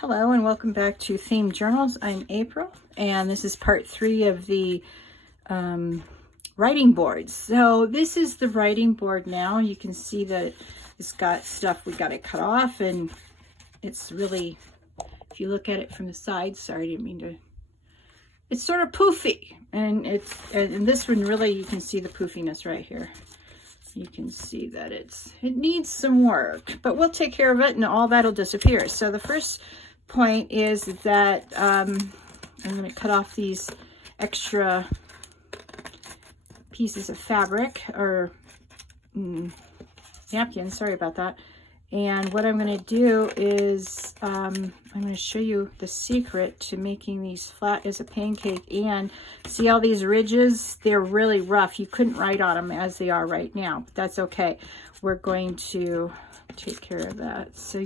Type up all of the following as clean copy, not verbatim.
Hello and welcome back to Themed Journals. I'm April and this is part 3 of the writing boards. So this is the writing board now. You can see that it's got stuff we got to cut off, and it's really, if you look at it from the side, sorry, I didn't mean to, it's sort of poofy, and this one really, you can see the poofiness right here. You can see that it needs some work, but we'll take care of it and all that'll disappear. So the first point is that I'm going to cut off these extra pieces of fabric or napkins, sorry about that. And what I'm going to do is I'm going to show you the secret to making these flat as a pancake. And see all these ridges? They're really rough. You couldn't write on them as they are right now, but that's okay. We're going to take care of that. So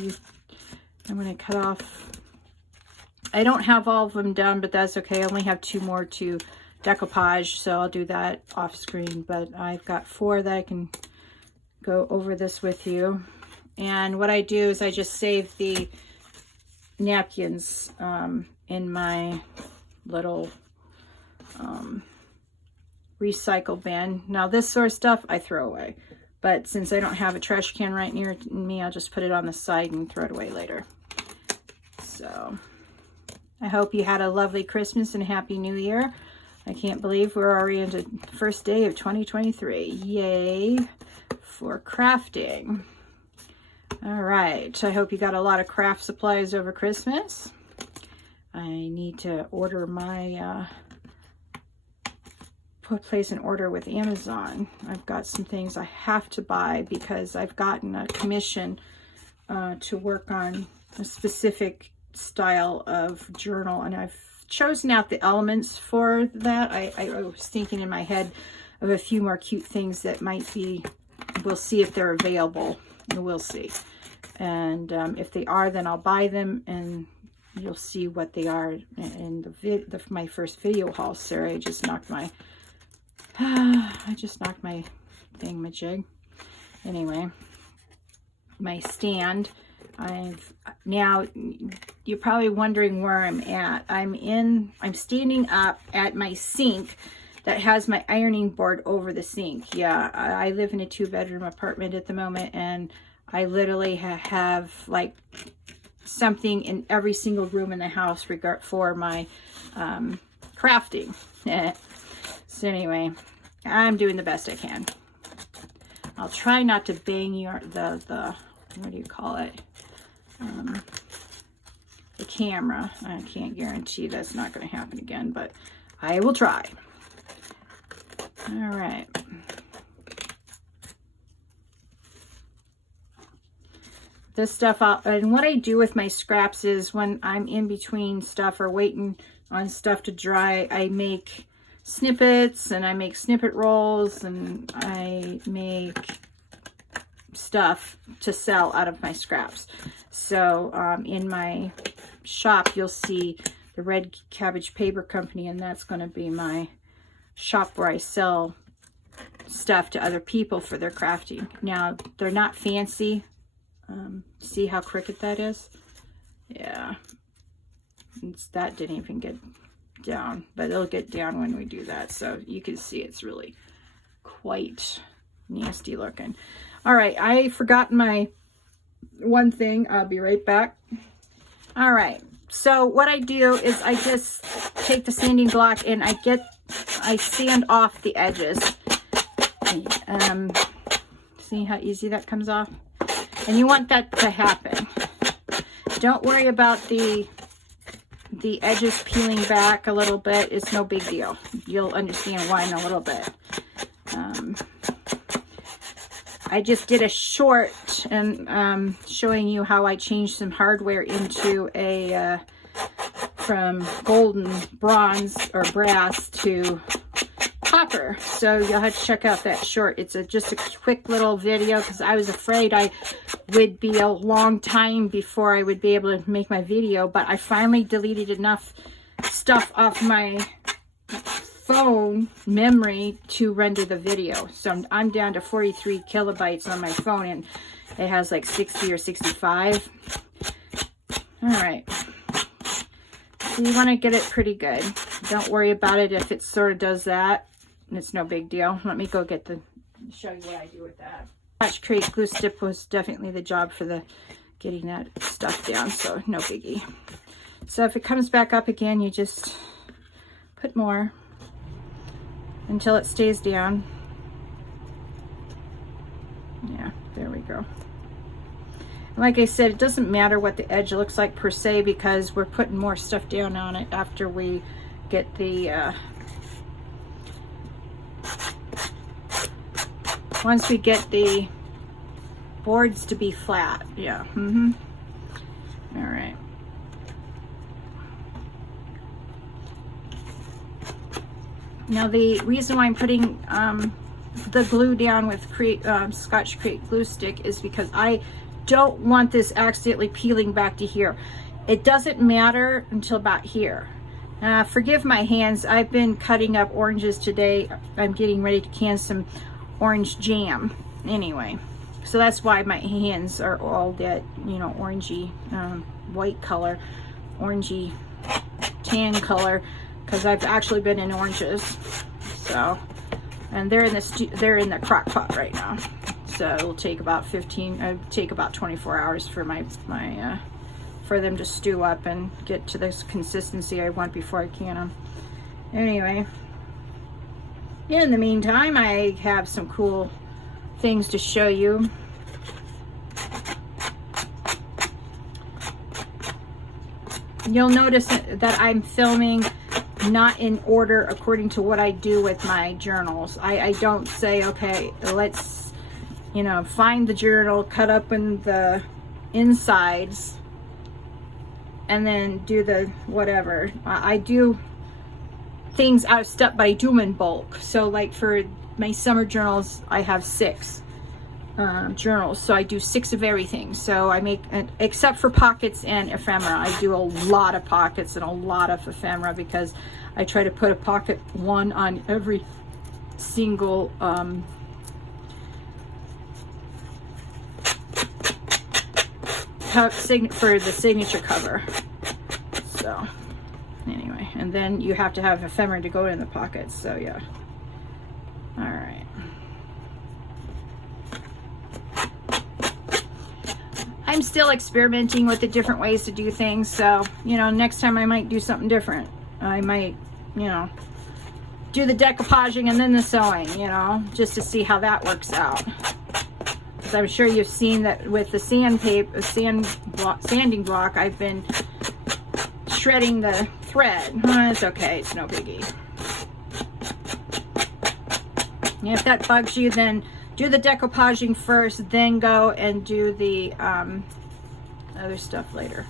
I'm going to cut off. I don't have all of them done, but that's okay. I only have 2 more to decoupage, so I'll do that off screen. But I've got 4 that I can go over this with you. And what I do is I just save the napkins in my little recycle bin. Now this sort of stuff I throw away, but since I don't have a trash can right near me, I'll just put it on the side and throw it away later. So I hope you had a lovely Christmas and a Happy New Year. I can't believe we're already into the first day of 2023. Yay for crafting. All right, I hope you got a lot of craft supplies over Christmas. I need to order my, place an order with Amazon. I've got some things I have to buy because I've gotten a commission to work on a specific style of journal, and I've chosen out the elements for that. I was thinking in my head of a few more cute things that might be, we'll see if they're available. We'll see. And if they are, then I'll buy them, and you'll see what they are in my first video haul. Sorry, I just knocked my thingamajig. Anyway, my stand. Now you're probably wondering where I'm at. I'm standing up at my sink that has my ironing board over the sink. Yeah, I live in a 2-bedroom apartment at the moment, and I literally have like something in every single room in the house for my crafting. So anyway, I'm doing the best I can. I'll try not to bang the what do you call it? The camera. I can't guarantee that's not going to happen again, but I will try. All right. This stuff, and what I do with my scraps is when I'm in between stuff or waiting on stuff to dry, I make snippets, and I make snippet rolls, and I make stuff to sell out of my scraps. So in my shop, you'll see the Red Cabbage Paper Company, and that's going to be my shop where I sell stuff to other people for their crafting. Now, they're not fancy. See how crooked that is? Yeah. That didn't even get down, but it'll get down when we do that. So you can see it's really quite nasty looking. All right, I forgot my one thing. I'll be right back. All right, so what I do is I just take the sanding block and I sand off the edges. See how easy that comes off? And you want that to happen. Don't worry about the edges peeling back a little bit. It's no big deal. You'll understand why in a little bit. I just did a short and showing you how I changed some hardware into a from golden bronze or brass to copper. So you'll have to check out that short. It's just a quick little video because I was afraid I would be a long time before I would be able to make my video, but I finally deleted enough stuff off my phone memory to render the video. So I'm down to 43 kilobytes on my phone, and it has like 60 or 65. All right. So you want to get it pretty good. Don't worry about it if it sort of does that. It's no big deal. Let me go get show you what I do with that. Scotch Crate glue stick was definitely the job for getting that stuff down, so no biggie. So if it comes back up again, you just put more until it stays down. Yeah, there we go. Like I said, it doesn't matter what the edge looks like per se, because we're putting more stuff down on it after we get the once we get the boards to be flat. Yeah. All right. Now the reason why I'm putting the glue down with Scotch Crate glue stick is because I don't want this accidentally peeling back to here. It doesn't matter until about here. Forgive my hands. I've been cutting up oranges today. I'm getting ready to can some orange jam. Anyway, so that's why my hands are all that, you know, orangey white color, orangey tan color, because I've actually been in oranges. So, and they're in the crock pot right now. So it'll take about 24 hours for for them to stew up and get to this consistency I want before I can them. Anyway, in the meantime, I have some cool things to show you. You'll notice that I'm filming not in order according to what I do with my journals. I don't say, okay, let's, you know, find the journal, cut up in the insides, and then do the whatever. I do things out of step, but I do them in bulk. So like for my summer journals, I have 6 journals, so I do 6 of everything. So I make, except for pockets and ephemera, I do a lot of pockets and a lot of ephemera, because I try to put a pocket one on every single for the signature cover. So anyway, and then you have to have ephemera to go in the pockets. So yeah. All right. I'm still experimenting with the different ways to do things. So, you know, next time I might do something different. I might, you know, do the decoupaging and then the sewing, you know, just to see how that works out. Because I'm sure you've seen that with the sanding block, I've been shredding the thread. It's okay, it's no biggie. And if that bugs you, then do the decoupaging first, then go and do the other stuff later.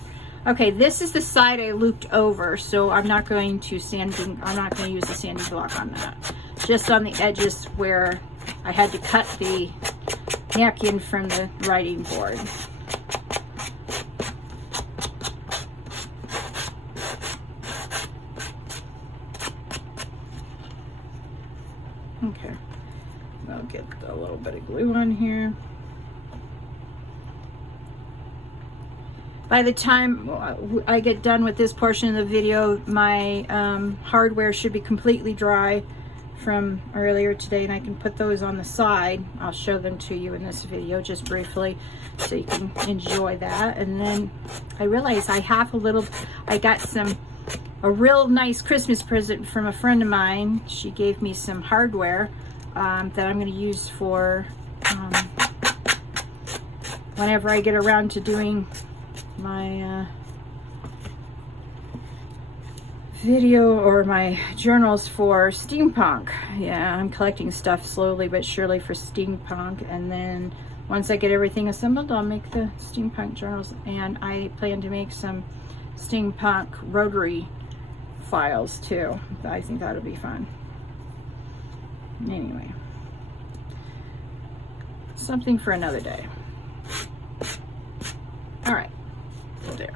Okay, this is the side I looped over, so I'm not going to use the sanding block on that. Just on the edges where I had to cut the napkin from the writing board. Okay, I'll get a little bit of glue on here. By the time I get done with this portion of the video, my hardware should be completely dry from earlier today, and I can put those on the side. I'll show them to you in this video just briefly so you can enjoy that. And then I realized I got a real nice Christmas present from a friend of mine. She gave me some hardware that I'm going to use for whenever I get around to doing my video or my journals for steampunk. Yeah, I'm collecting stuff slowly but surely for steampunk, and then once I get everything assembled, I'll make the steampunk journals. And I plan to make some steampunk rotary files too. I think that'll be fun. Anyway, something for another day. All right, there.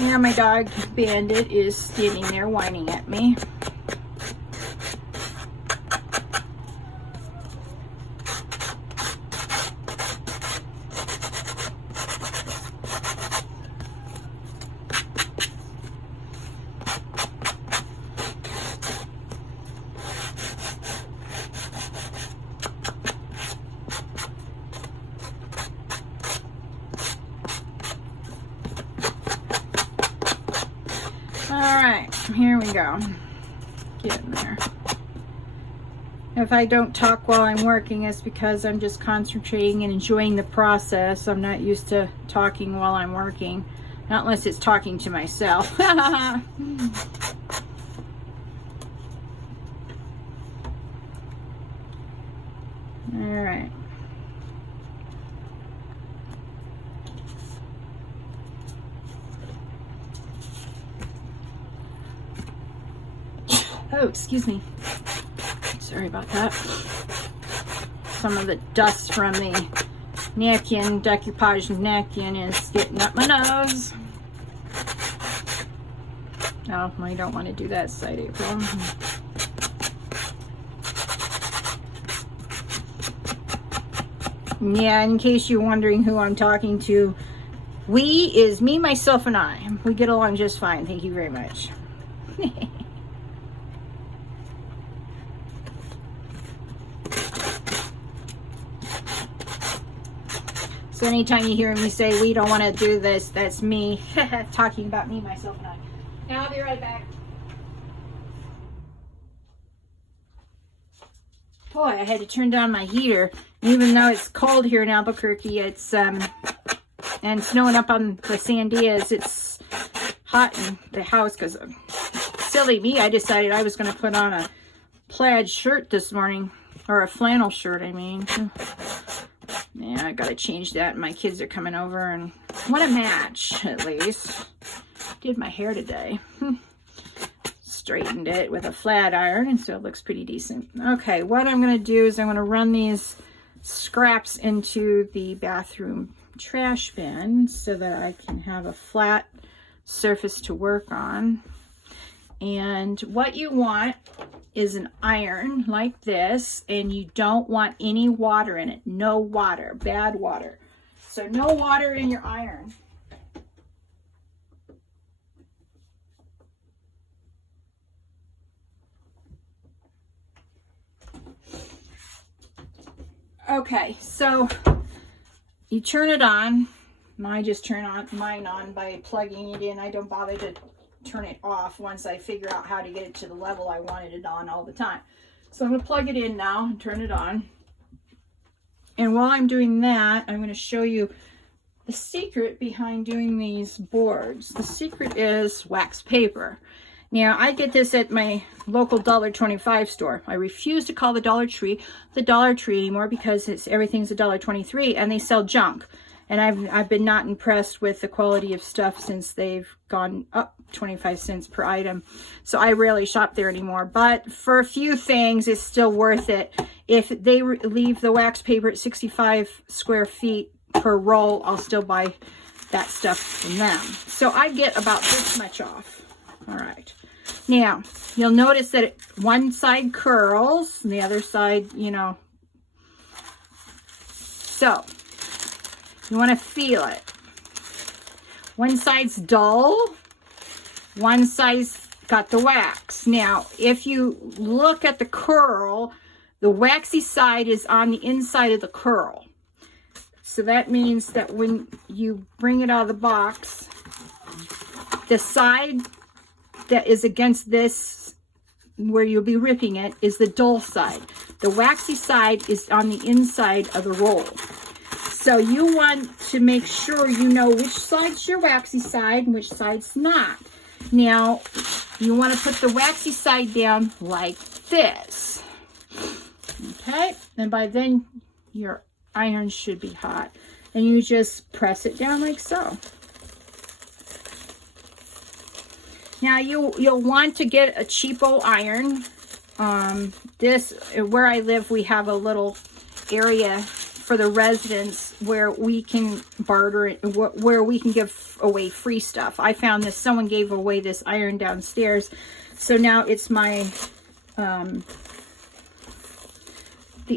Now my dog Bandit is standing there whining at me. you go. Get in there. If I don't talk while I'm working, it's because I'm just concentrating and enjoying the process. I'm not used to talking while I'm working. Not unless it's talking to myself. All right. Oh, excuse me. Sorry about that. Some of the dust from the napkin, decoupage napkin is getting up my nose. No, I don't want to do that side, April. Yeah, in case you're wondering who I'm talking to, we is me, myself, and I. We get along just fine. Thank you very much. So anytime you hear me say we don't want to do this, that's me talking about me, myself, and I. Now I'll be right back. Boy, I had to turn down my heater. Even though it's cold here in Albuquerque, it's and snowing up on the Sandias, it's hot in the house because silly me, I decided I was going to put on a plaid shirt this morning, or a flannel shirt, I mean. Yeah, I gotta change that. My kids are coming over and want to match, at least. Did my hair today. Straightened it with a flat iron, and so it looks pretty decent. Okay, what I'm gonna do is I'm gonna run these scraps into the bathroom trash bin so that I can have a flat surface to work on. And what you want is an iron like this, and you don't want any water in it. No water, bad water. So no water in your iron. Okay, so you turn it on. I just turn mine on by plugging it in. I don't bother to turn it off once I figure out how to get it to the level I wanted it on all the time. So I'm going to plug it in now and turn it on. And while I'm doing that, I'm going to show you the secret behind doing these boards. The secret is wax paper. Now, I get this at my local $1.25 store. I refuse to call the Dollar Tree anymore because everything's $1.23 and they sell junk. And I've been not impressed with the quality of stuff since they've gone up 25 cents per item. So I rarely shop there anymore. But for a few things, it's still worth it. If they leave the wax paper at 65 square feet per roll, I'll still buy that stuff from them. So I get about this much off. All right. Now, you'll notice that one side curls and the other side, you know. So you want to feel it. One side's dull, one side's got the wax. Now, if you look at the curl, the waxy side is on the inside of the curl. So that means that when you bring it out of the box, the side that is against this, where you'll be ripping it, is the dull side. The waxy side is on the inside of the roll. So you want to make sure you know which side's your waxy side and which side's not. Now, you want to put the waxy side down like this. Okay? And by then, your iron should be hot. And you just press it down like so. Now, you'll want to get a cheapo iron. Where I live, we have a little area for the residents where we can barter, where we can give away free stuff. I found this, someone gave away this iron downstairs. So now it's my, the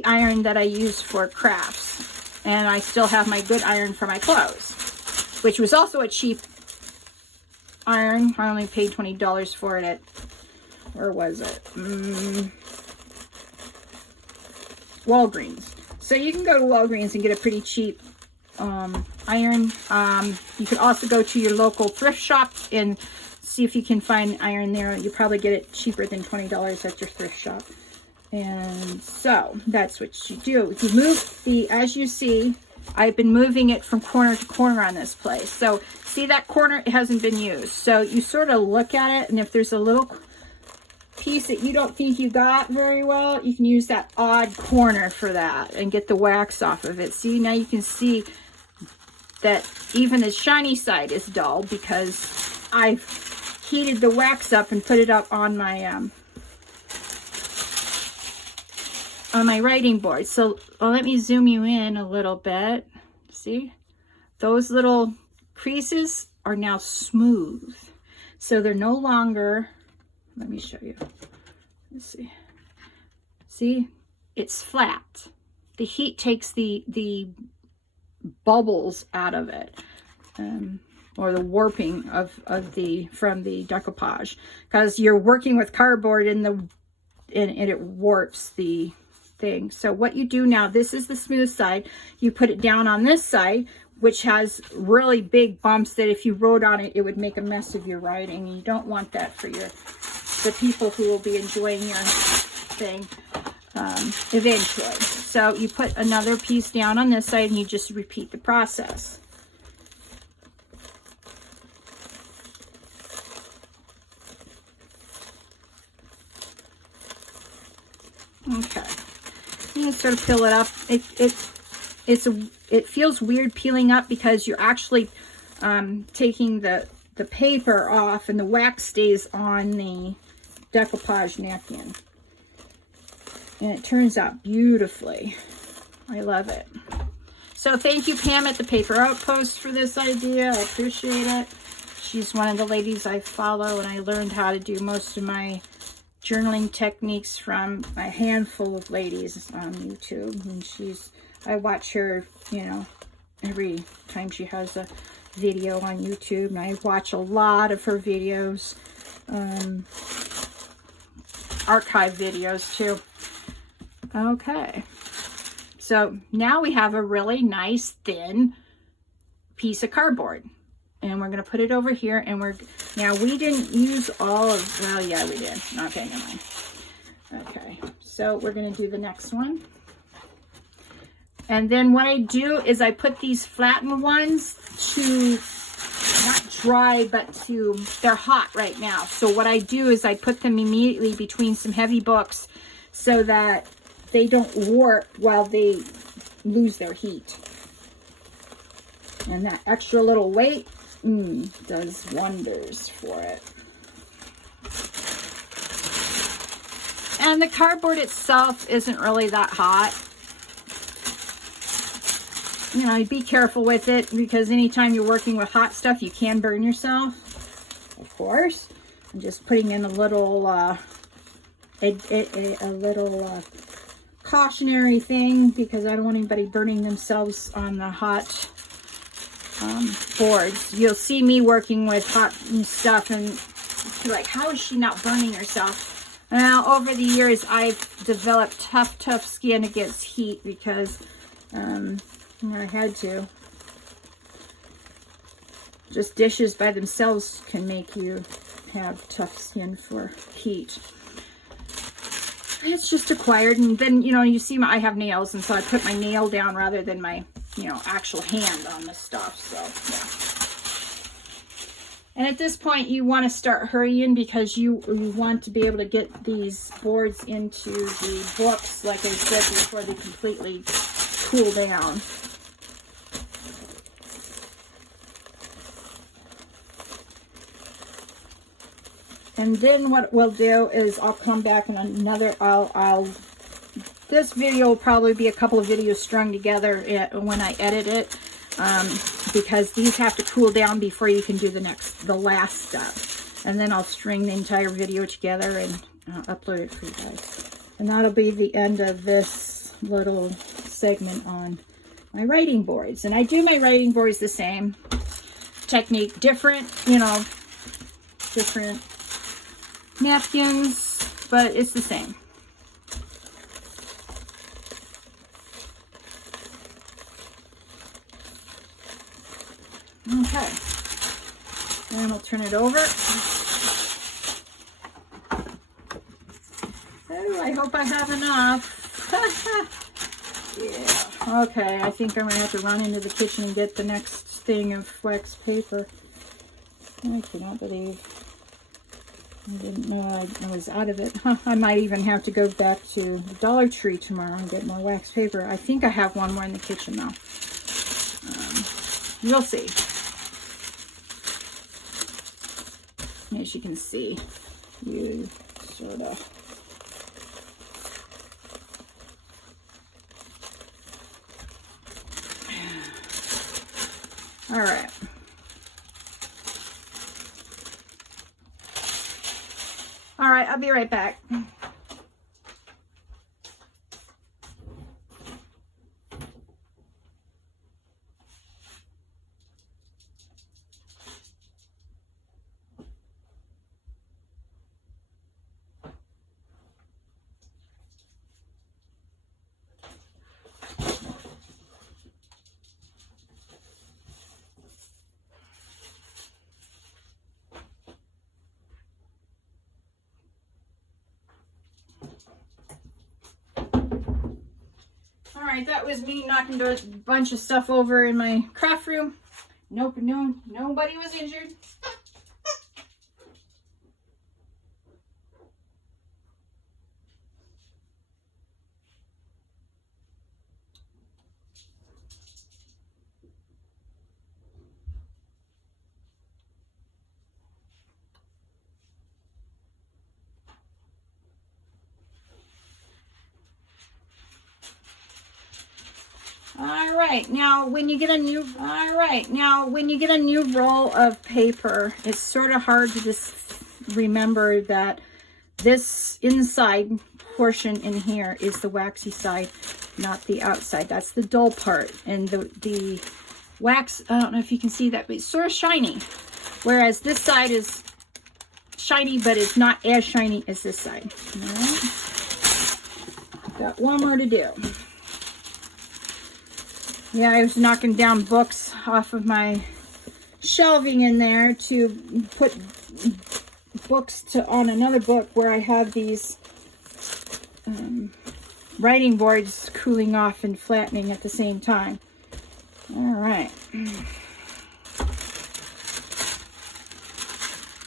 iron that I use for crafts. And I still have my good iron for my clothes, which was also a cheap iron. I only paid $20 for it at, where was it? Walgreens. So you can go to Walgreens and get a pretty cheap iron. You could also go to your local thrift shop and see if you can find iron there. You probably get it cheaper than $20 at your thrift shop. And so that's what you do. You move the, as you see, I've been moving it from corner to corner on this place. So see that corner, it hasn't been used. So you sort of look at it, and if there's a little piece that you don't think you got very well, you can use that odd corner for that and get the wax off of it. See, now you can see that even the shiny side is dull because I've heated the wax up and put it up on my writing board. So let me zoom you in a little bit. See, those little creases are now smooth. So they're no longer, let me show you. Let's see. See, it's flat. The heat takes the bubbles out of it, or the warping from the decoupage, because you're working with cardboard and it warps the thing. So what you do now, this is the smooth side. You put it down on this side, which has really big bumps that if you wrote on it, it would make a mess of your writing. You don't want that for the people who will be enjoying your thing eventually. So you put another piece down on this side and you just repeat the process. Okay. You just sort of peel it up. It feels weird peeling up because you're actually taking the paper off and the wax stays on the decoupage napkin. And it turns out beautifully. I love it. So thank you, Pam, at the Paper Outpost for this idea. I appreciate it. She's one of the ladies I follow, and I learned how to do most of my journaling techniques from a handful of ladies on YouTube. And I watch her, you know, every time she has a video on YouTube, and I watch a lot of her videos, archive videos too. Okay, so now we have a really nice thin piece of cardboard, and we're going to put it over here, and now we didn't use all of, well, yeah, we did. Okay, never mind. Okay, so we're going to do the next one. And then what I do is I put these flattened ones to, not dry, but they're hot right now. So what I do is I put them immediately between some heavy books so that they don't warp while they lose their heat. And that extra little weight does wonders for it. And the cardboard itself isn't really that hot. You know, be careful with it, because anytime you're working with hot stuff, you can burn yourself, of course. I'm just putting in a little cautionary thing, because I don't want anybody burning themselves on the hot boards. You'll see me working with hot stuff and you're like, how is she not burning herself? Well, over the years, I've developed tough skin against heat, because I had to. Just dishes by themselves can make you have tough skin for heat. It's just acquired. And then, you know, you see I have nails, and so I put my nail down rather than my, you know, actual hand on this stuff. So, yeah. And at this point, you want to start hurrying, because you want to be able to get these boards into the books, like I said, before they completely cool down. And then what we'll do is I'll come back and this video will probably be a couple of videos strung together when I edit it, because these have to cool down before you can do the last step. And then I'll string the entire video together and upload it for you guys. And that'll be the end of this little segment on my writing boards. And I do my writing boards the same technique, different, you know, different napkins, but it's the same. Okay, and we'll turn it over. Oh, I hope I have enough. Yeah. Okay, I think I'm going to have to run into the kitchen and get the next thing of wax paper. I cannot believe I didn't know I was out of it. I might even have to go back to Dollar Tree tomorrow and get more wax paper. I think I have one more in the kitchen though. We'll see. As you can see, you sort of all right. All right, I'll be right back. Alright, that was me knocking a bunch of stuff over in my craft room. Nope, nobody was injured. All right, now when you get a new roll of paper, it's sort of hard to just remember that this inside portion in here is the waxy side, not the outside. That's the dull part, and the wax, I don't know if you can see that, but it's sort of shiny, whereas this side is shiny, but it's not as shiny as this side. All right, got one more to do. Yeah, I was knocking down books off of my shelving in there to put books on another book where I have these writing boards cooling off and flattening at the same time. All right.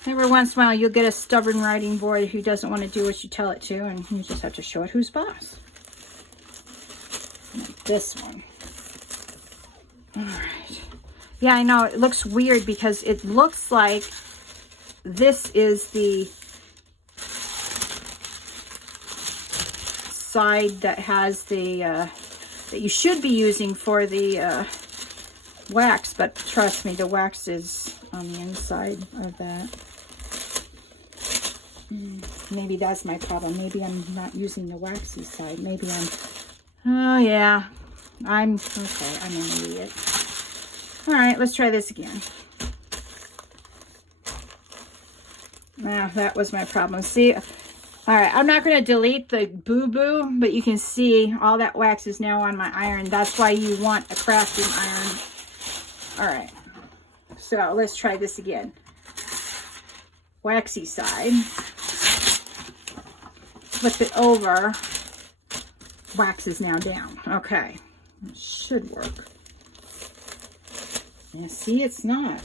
Every once in a while you'll get a stubborn writing board who doesn't want to do what you tell it to, and you just have to show it who's boss. Like this one. All right. Yeah, I know it looks weird because it looks like this is the side that has the that you should be using for the wax, but trust me, the wax is on the inside of that. Maybe that's my problem. Maybe I'm not using the waxy side. Maybe I'm, oh yeah, I'm okay. I'm an idiot. All right, let's try this again. Ah, that was my problem. See, all right, I'm not going to delete the boo-boo, but you can see all that wax is now on my iron. That's why you want a crafting iron. All right, so let's try this again. Waxy side. Flip it over. Wax is now down. Okay, it should work. Yeah, see, it's not.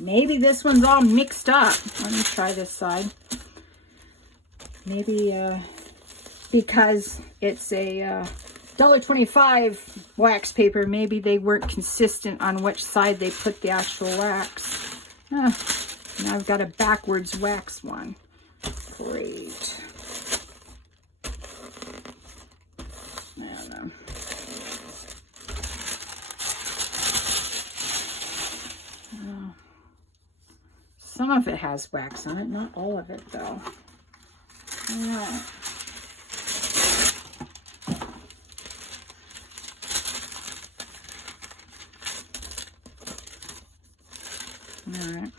Maybe this one's all mixed up. Let me try this side. Maybe because it's a $1.25 wax paper, maybe they weren't consistent on which side they put the actual wax. Now I've got a backwards wax one. Great. I don't know. Some of it has wax on it, not all of it though. Yeah. All right.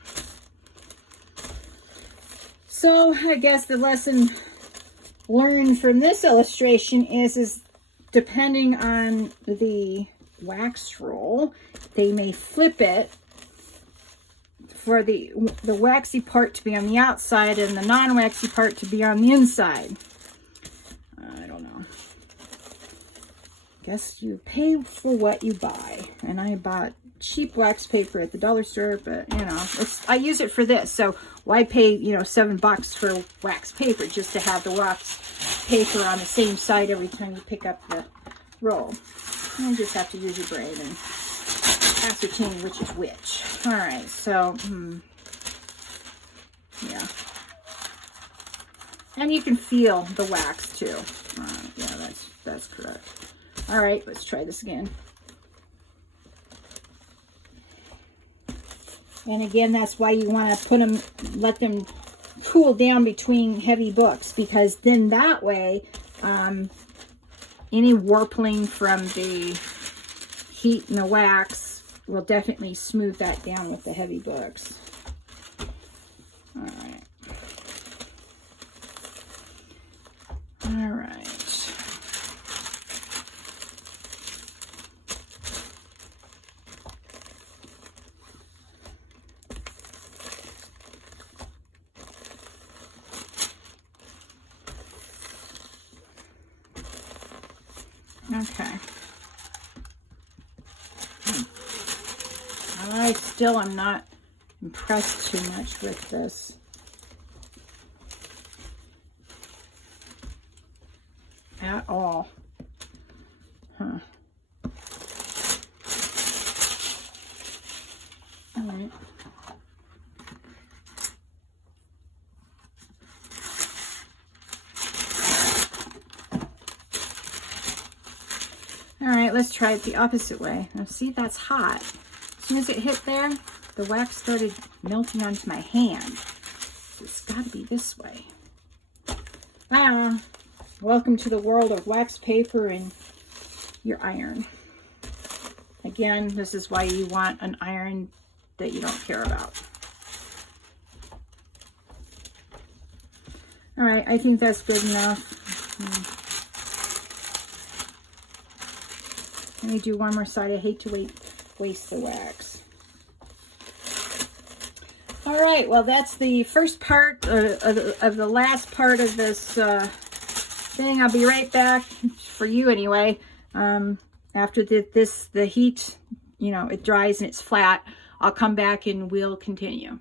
So I guess the lesson learned from this illustration is depending on the wax roll, they may flip it for the waxy part to be on the outside and the non-waxy part to be on the inside. guess you pay for what you buy. And I bought cheap wax paper at the dollar store, but you know, I use it for this. So why pay, you know, $7 for wax paper just to have the wax paper on the same side every time you pick up the roll? You just have to use your brain and ascertain which is which. All right, so yeah, and you can feel the wax too. Yeah, that's correct. All right, let's try this again. And again, that's why you want to put them, let them cool down between heavy books, because then that way, any warpling from the heat and the wax will definitely smooth that down with the heavy books. All right. All right. Okay. I'm not impressed too much with this. At all. Huh. All right. All right, let's try it the opposite way. Now see, that's hot. As soon as it hit there, the wax started melting onto my hand. It's got to be this way. Welcome to the world of wax paper and your iron. Again, this is why you want an iron that you don't care about. All right, I think that's good enough. Let me do one more side. I hate to waste the wax. All right, well, that's the first part of the last part of this thing. I'll be right back, for you anyway. After the heat, you know, it dries and it's flat, I'll come back and we'll continue.